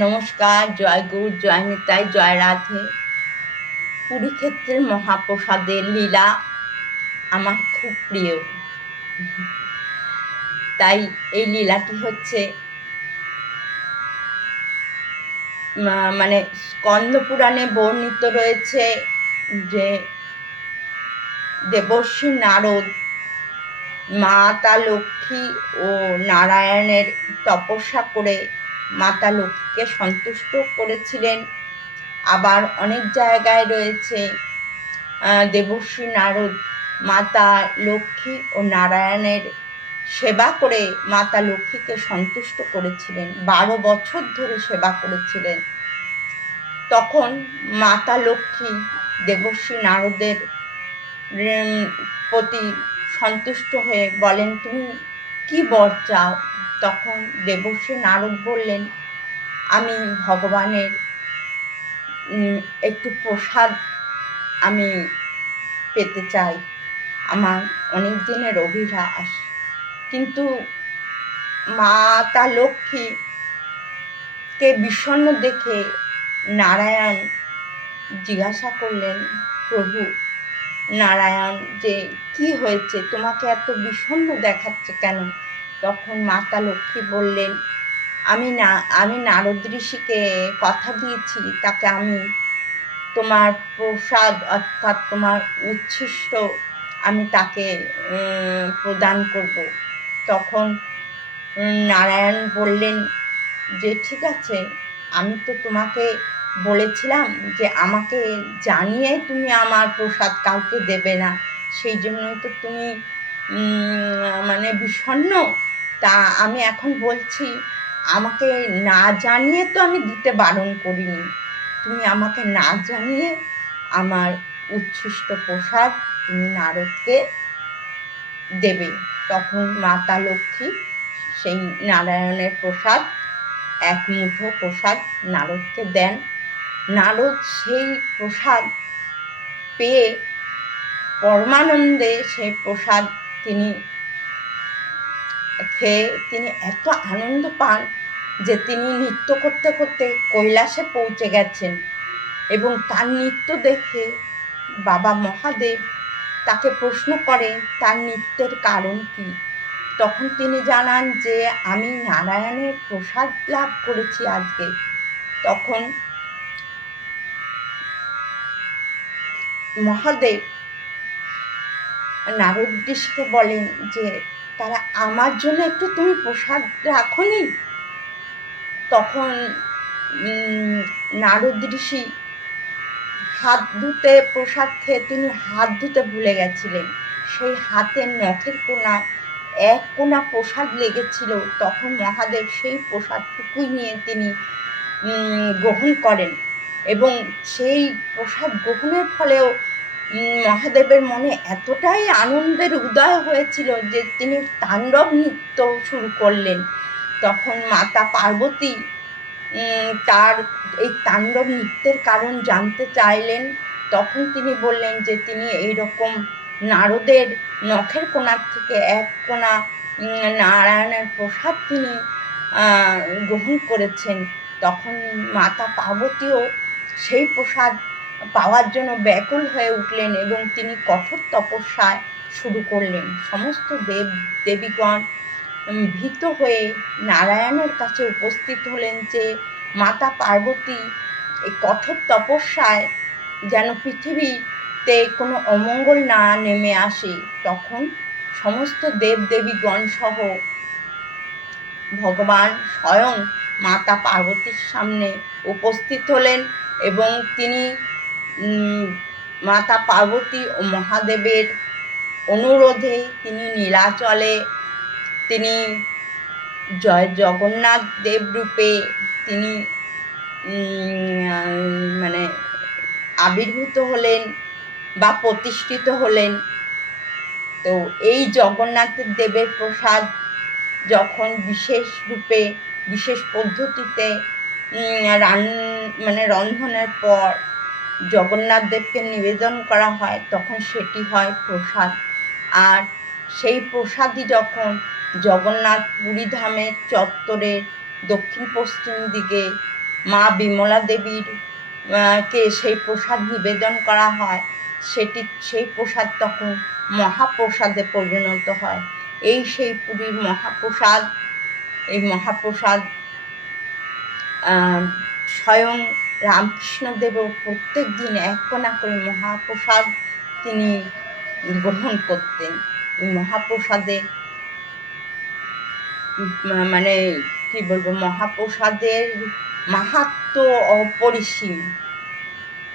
নমস্কার, জয় গুরু, জয় নিতাই, জয় রাধে। পুরীক্ষেত্রের মহাপ্রসাদের লীলা আমার খুব প্রিয়। তাই এই লীলাটি হচ্ছে মানে স্কন্দ পুরাণে বর্ণিত রয়েছে যে দেবর্ষি নারদ মাতা লক্ষ্মী ও নারায়ণের তপস্যা করে মাতা লক্ষ্মীকে সন্তুষ্ট করেছিলেন। আবার অনেক জায়গায় রয়েছে দেবর্ষি নারদ মাতা লক্ষ্মী ও নারায়ণের সেবা করে মাতা লক্ষ্মীকে সন্তুষ্ট করেছিলেন, 12 বছর ধরে সেবা করেছিলেন। তখন মাতা লক্ষ্মী দেবর্ষি নারদের প্রতি সন্তুষ্ট হয়ে বলেন, তুমি কি বর চাও? তখন দেবর্ষি নারদ বললেন, আমি ভগবানের একটু প্রসাদ আমি পেতে চাই, আমার অনেক দিনের অভিলাষ। কিন্তু মাতা লক্ষ্মীকে বিষণ্ণ দেখে নারায়ণ জিজ্ঞাসা করলেন, প্রভু নারায়ণ, যে কি হয়েছে, তোমাকে এত বিষণ্ণ দেখাচ্ছে কেন? তখন মাতা লক্ষ্মী বললেন, আমি নারদ ঋষিকে কথা দিয়েছি, তাকে আমি তোমার প্রসাদ অর্থাৎ তোমার উচ্ছিষ্ট আমি তাকে প্রদান করব। তখন নারায়ণ বললেন যে ঠিক আছে, আমি তো তোমাকে বলেছিলাম যে আমাকে জানিয়ে তুমি আমার প্রসাদ কাউকে দেবে না, সেই জন্যই তো তুমি মানে বিষণ্ণ। তা আমি এখন বলছি, আমাকে না জানিয়ে তো আমি দিতে বারণ করিনি, তুমি আমাকে না জানিয়ে আমার উচ্ছিষ্ট প্রসাদ তুমি নারদকে দেবে। তখন মাতা লক্ষ্মী সেই নারায়ণের প্রসাদ, এক মুঠো প্রসাদ নারদকে দেন। নারদ সেই প্রসাদ পেয়ে পরমানন্দে সেই প্রসাদ তিনি খেয়ে তিনি এত আনন্দ পান যে তিনি নৃত্য করতে করতে কৈলাসে পৌঁছে গেছেন। এবং তার নৃত্য দেখে বাবা মহাদেব তাকে প্রশ্ন করেন তার নৃত্যের কারণ কি। তখন তিনি জানান যে আমি নারায়ণের প্রসাদ লাভ করেছি আজকে। তখন মহাদেব নারদ ঋষিকে বলেন যে তারা আমার জন্য একটু তুমি প্রসাদ রাখোনি? তখন নারদ ঋষি হাত ধুতে, প্রসাদ খেয়ে তিনি হাত ধুতে ভুলে গেছিলেন, সেই হাতের নখের কোনায় এক কোনা প্রসাদ লেগেছিল। তখন মহাদেব সেই প্রসাদটুকুই নিয়ে তিনি গ্রহণ করেন এবং সেই প্রসাদ গ্রহণের ফলেও মহাদেবের মনে এতটাই আনন্দের উদয় হয়েছিল যে তিনি তাণ্ডব নৃত্য শুরু করলেন। তখন মাতা পার্বতী তার এই তাণ্ডব নৃত্যের কারণ জানতে চাইলেন। তখন তিনি বললেন যে তিনি এইরকম নারদের নখের কোণার থেকে এক কোণা নারায়ণের প্রসাদ তিনি গ্রহণ করেছেন। তখন মাতা পার্বতীও সেই প্রসাদ পাওয়ার জন্য ব্যাকুল হয়ে উঠলেন এবং তিনি কঠোর তপস্যায় শুরু করলেন। সমস্ত দেব দেবীগণ ভীত হয়ে নারায়ণের কাছে উপস্থিত হলেন যে মাতা পার্বতী এই কঠোর তপস্যায় যেন পৃথিবীতে কোনো অমঙ্গল না নেমে আসে। তখন সমস্ত দেবদেবীগণ সহ ভগবান স্বয়ং মাতা পার্বতীর সামনে উপস্থিত হলেন এবং তিনি মাতা পার্বতী ও মহাদেবের অনুরোধে তিনি নীলাচলে তিনি জয় জগন্নাথ দেব রূপে তিনি মানে আবির্ভূত হলেন বা প্রতিষ্ঠিত হলেন। তো এই জগন্নাথের দেবের প্রসাদ যখন বিশেষ রূপে বিশেষ পদ্ধতিতে মানে রন্ধনের পর জগন্নাথ দেবকে নিবেদন করা হয়, তখন সেটি হয় প্রসাদ। আর সেই প্রসাদই যখন জগন্নাথ পুরী ধামের চত্বরের দক্ষিণ পশ্চিম দিকে মা বিমলা দেবীর কে সেই প্রসাদ নিবেদন করা হয়, সেই প্রসাদ তখন মহাপ্রসাদে পরিণত হয়। এই সেই পুরীর মহাপ্রসাদ। এই মহাপ্রসাদ স্বয়ং রামকৃষ্ণদেবও প্রত্যেক দিন এক কোনা করে মহাপ্রসাদ তিনি গ্রহণ করতেন। এই মহাপ্রসাদে মানে কি বলবো, মহাপ্রসাদের মাহাত্ম্য অপরিসীম।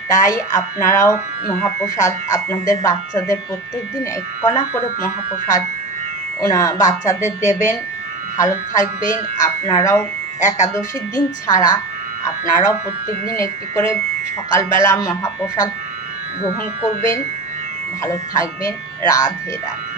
তাই আপনারাও মহাপ্রসাদ আপনাদের বাচ্চাদের প্রত্যেক দিন এক কণা করে মহাপ্রসাদ বাচ্চাদের দেবেন। ভালো থাকবেন। আপনারাও একাদশীর দিন ছাড়া আপনারাও প্রত্যেক দিন একটি করে সকালবেলা মহাপ্রসাদ গ্রহণ করবেন। ভালো থাকবেন। রাধে রাধে।